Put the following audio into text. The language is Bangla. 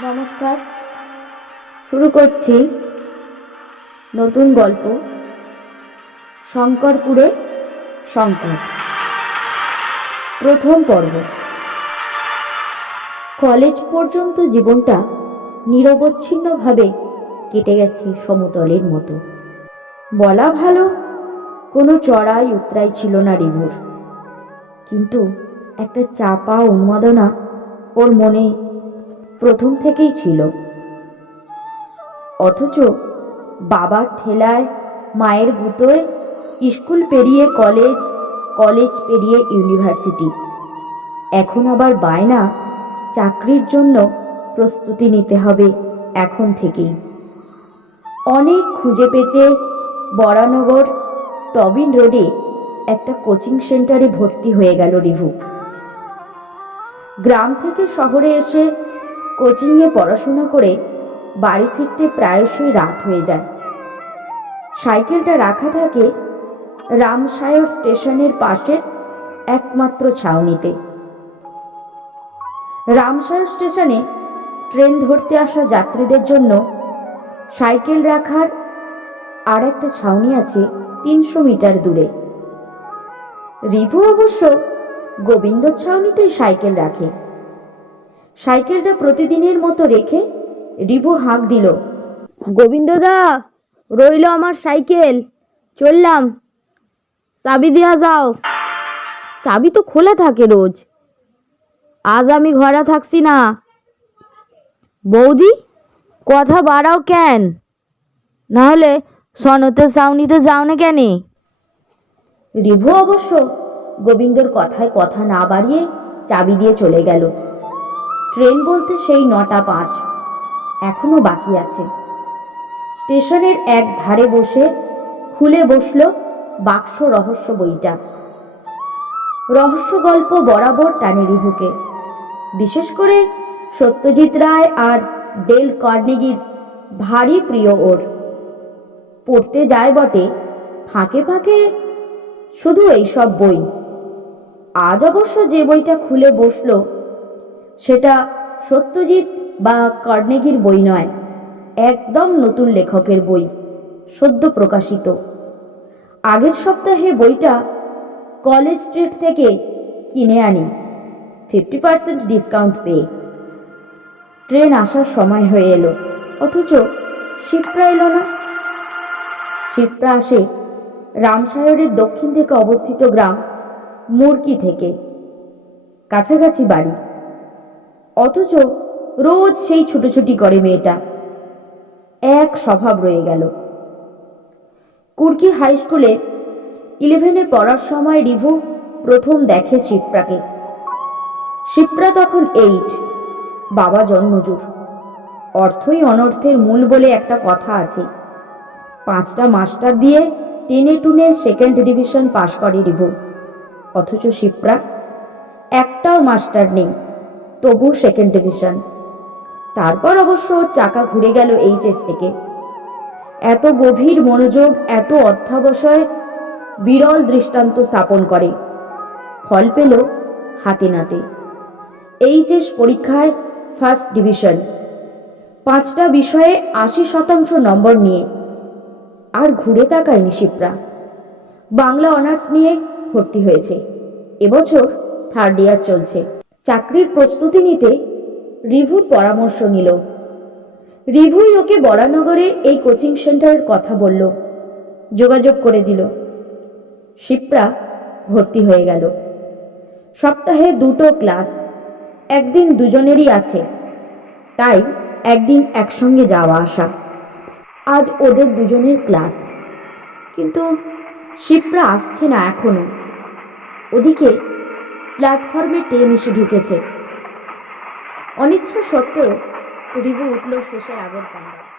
নমস্কার। শুরু করছি নতুন গল্প, শঙ্করপুরে শঙ্কর। প্রথম পর্ব। কলেজ পর্যন্ত জীবনটা নিরবচ্ছিন্নভাবে কেটে গেছে সমতলের মতো। বলা ভালো, কোনো চড়াই উতরাই ছিল না রিভুর। কিন্তু একটা চাপা উন্মাদনা ওর মনে প্রথম থেকেই ছিল। অথচ বাবার ঠেলায়, মায়ের গুতোয় স্কুল পেরিয়ে কলেজ কলেজ পেরিয়ে ইউনিভার্সিটি। এখন আবার বায়না চাকরির জন্য প্রস্তুতি নিতে হবে এখন থেকেই। অনেক খুঁজে পেতে বরানগর টবিন রোডে একটা কোচিং সেন্টারে ভর্তি হয়ে গেল রিভু। গ্রাম থেকে শহরে এসে কোচিংয়ে পড়াশোনা করে বাড়ি ফিরতে প্রায়শই রাত হয়ে যায়। সাইকেলটা রাখা থাকে রামসায়র স্টেশনের পাশের একমাত্র ছাউনিতে। রামসায়র স্টেশনে ট্রেন ধরতে আসা যাত্রীদের জন্য সাইকেল রাখার আর একটা ছাউনি আছে তিনশো মিটার দূরে। রিভু অবশ্য গোবিন্দ ছাউনিতেই সাইকেল রাখে। সাইকেলটা প্রতিদিনের মতো রেখে রিভু হাঁক দিল, গোবিন্দদা, রইল আমার সাইকেল, চললাম। চাবি দেওয়া যাও। চাবি তো খোলা থাকে রোজ। আজ আমি ঘরে থাকছি না। বৌদি, কথা বাড়াও কেন? না হলে সনতের ছাউনিতে যাও না কেন? রিভু অবশ্য গোবিন্দর কথায় কথা না বাড়িয়ে চাবি দিয়ে চলে গেল। ট্রেন বলতে সেই নটা পাঁচ। এখনও বাকি আছে। স্টেশনের এক ধারে বসে খুলে বসল বাক্স রহস্য বইটা। রহস্য গল্প বরাবর টানে রিভুকে বিশেষ করে সত্যজিৎ রায় আর ডেল কর্নেগির, ভারী প্রিয় ওর। পড়তে যায় বটে, ফাঁকে ফাঁকে শুধু এইসব বই। আজ অবশ্য যে বইটা খুলে বসল সেটা সত্যজিৎ বা কর্নেগির বই নয়, একদম নতুন লেখকের বই, সদ্য প্রকাশিত। আগের সপ্তাহে বইটা কলেজ স্ট্রিট থেকে কিনে আনি, ফিফটি পার্সেন্ট ডিসকাউন্ট পেয়ে। ট্রেন আসার সময় হয়ে এলো, অথচ শিপ্রা এলো না। শিপ্রা আসে রামসাগরের দক্ষিণ থেকে অবস্থিত গ্রাম মুরকি থেকে, কাছাকাছি বাড়ি। অথচ রোজ সেই ছুটোছুটি করে মেয়েটা। এক স্বভাব রয়ে গেল। কুর্কি হাই স্কুলে ইলেভেনে পড়ার সময় রিভু প্রথম দেখে শিপ্রাকে। শিপ্রা তখন এইট, বাবা জন্মজুর। অর্থই অনর্থের মূল বলে একটা কথা আছে। পাঁচটা মাস্টার দিয়ে টেনে টুনে সেকেন্ড ডিভিশন পাশ করে রিভু। অথচ শিপ্রা একটাও মাস্টার নেই। তবু সেকেন্ড ডিভিশন তারপর অবশ্য চাকা ঘুরে গেল এইচএস থেকে। এত গভীর মনোযোগ, এত অর্থাবশয় বিরল দৃষ্টান্ত স্থাপন করে। ফল পেল হাতে নাতে। এইচএস পরীক্ষায় ফার্স্ট ডিভিশন পাঁচটা বিষয়ে আশি শতাংশ নম্বর নিয়ে। আর ঘুরে তাকায়নি শিপ্রা বাংলা অনার্স নিয়ে ভর্তি হয়েছে। এবছর থার্ড ইয়ার চলছে। চাকরির প্রস্তুতি নিতে রিভুর পরামর্শ নিল। রিভুই ওকে বরানগরে এই কোচিং সেন্টারের কথা বলল। যোগাযোগ করে দিল। শিপ্রা ভর্তি হয়ে গেল। সপ্তাহে দুটো ক্লাস, একদিন দুজনেরই আছে। তাই একদিন একসঙ্গে যাওয়া আসা। আজ ওদের দুজনের ক্লাস। কিন্তু শিপ্রা আসছে না এখনও। ওদিকে প্ল্যাটফর্মে ট্রেন এসে ঢুকেছে। অনিচ্ছা সত্ত্বেও রিভু উঠল শেষের আগের কান্ডা